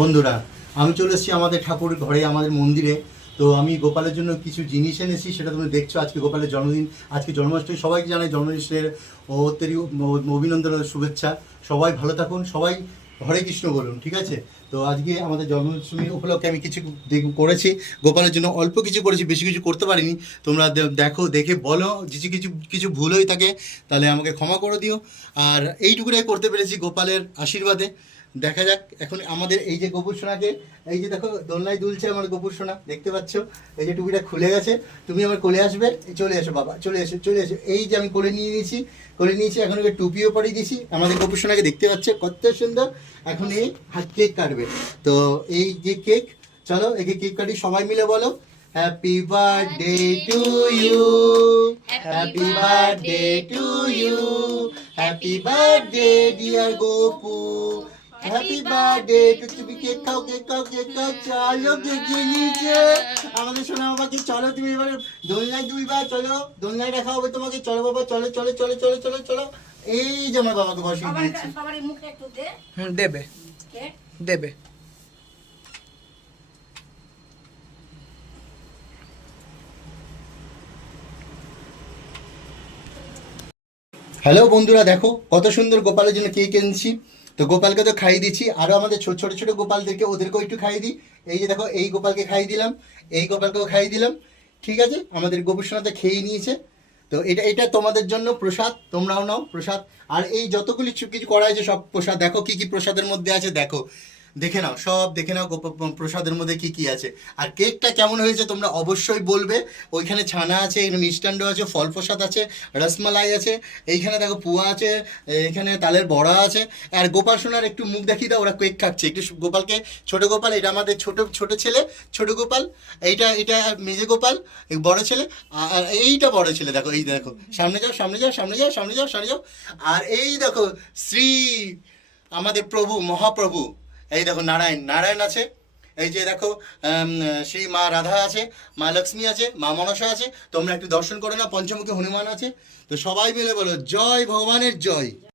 বন্ধুরা, আমি চলে এসেছি আমাদের ঠাকুর ঘরে, আমাদের মন্দিরে। তো আমি গোপালের জন্য কিছু জিনিস এনেছি, সেটা তুমি দেখছো। আজকে গোপালের জন্মদিন, আজকে জন্মাষ্টমী। সবাইকে জানাই জন্মদিনের অভিনন্দন ও শুভেচ্ছা। সবাই ভালো থাকুন, সবাই হরে কৃষ্ণ বলুন, ঠিক আছে? তো আজকে আমাদের জন্মাষ্টমী উপলক্ষে আমি কিছু করেছি গোপালের জন্য। অল্প কিছু করেছি, বেশি কিছু করতে পারিনি। তোমরা দেখো, দেখে বলো কিছু কিছু কিছু ভুল হয়ে থাকে তাহলে আমাকে ক্ষমা করে দিও। আর এইটুকুটাই করতে পেরেছি গোপালের আশীর্বাদে। দেখা যাক এখন আমাদের এই যে গোপুর সোনাকে, এই যে দেখো দোলনায় দুলছে আমার গোপুর সোনা, দেখতে পাচ্ছ? এই যে টুপিটা খুলে গেছে। তুমি আমার কোলে আসবে, চলে এসো বাবা, চলে এসো চলে এসো। এই যে আমি কোলে নিয়ে নিয়েছি, কোলে নিয়েছি। এখন ওকে টুপিও পরিয়ে দিয়েছি আমাদের গোপুর সোনাকে, দেখতে পাচ্ছ কত সুন্দর। এখন এই হাত কেক কাটবে। তো এই যে কেক, চলো একে কেক কাটি, সবাই মিলে বলো happy birthday to you, happy birthday to you, happy birthday dear Gopu, happy birthday to. তুমি কেক খাও, কেক খাও, কেক খাও। চলো কেক নিচে আমাদের সোনা বাবাকে। চলো তুমি এবারে দোলনায় দুইবা, চলো দোলনায় রাখা হবে তোমাকে। চলো বাবা, চলো চলো চলো চলো চলো চলো। এই যে আমার বাবাকে বসিয়ে দিয়েছি। দেবে দেবে। হ্যালো বন্ধুরা, দেখো কত সুন্দর গোপালের জন্য কেক এনেছি। তো গোপালকে তো খাইয়ে দিচ্ছি, আরও আমাদের ছোট ছোট ছোট গোপালদেরকে, ওদেরকেও একটু খাইয়ে দিই। এই যে দেখো, এই গোপালকে খাইয়ে দিলাম, এই গোপালকেও খাইয়ে দিলাম। ঠিক আছে, আমাদের গোপুসোনাতে খেয়ে নিয়েছে। তো এটা এটা তোমাদের জন্য প্রসাদ, তোমরাও নাও প্রসাদ। আর এই যতগুলি কিছু করা হয়েছে সব প্রসাদ। দেখো কি কি প্রসাদের মধ্যে আছে, দেখো, দেখে নাও, সব দেখে নাও প্রসাদের মধ্যে কি কি আছে। আর কেকটা কেমন হয়েছে তোমরা অবশ্যই বলবে। ওইখানে ছানা আছে, এখানে মিষ্টান্ন আছে, ফল প্রসাদ আছে, রসমালাই আছে, এইখানে দেখো পুয়া আছে, এখানে তালের বড়া আছে। আর গোপাল সোনার একটু মুখ দেখিয়ে দাও, ওরা কেক খাচ্ছে। একটু গোপালকে, ছোট গোপাল, এটা আমাদের ছোট ছোট ছেলে, ছোট গোপাল। এইটা এটা মেজে গোপাল, বড় ছেলে। আর এইটা বড় ছেলে, দেখো এই দেখো, সামনে যাও সামনে যাও সামনে যাও সামনে যাও সামনে যাও। আর এই দেখো শ্রী আমাদের প্রভু মহাপ্রভু, এই দেখো নারায়ণ, নারায়ণ আছে। এই যে দেখো শ্রী মা রাধা আছে, মা লক্ষ্মী আছে, মা মনসা আছে। তোমরা একটু দর্শন করো না, পঞ্চমুখী হনুমান আছে। তো সবাই মিলে বলো জয় ভগবানের জয়।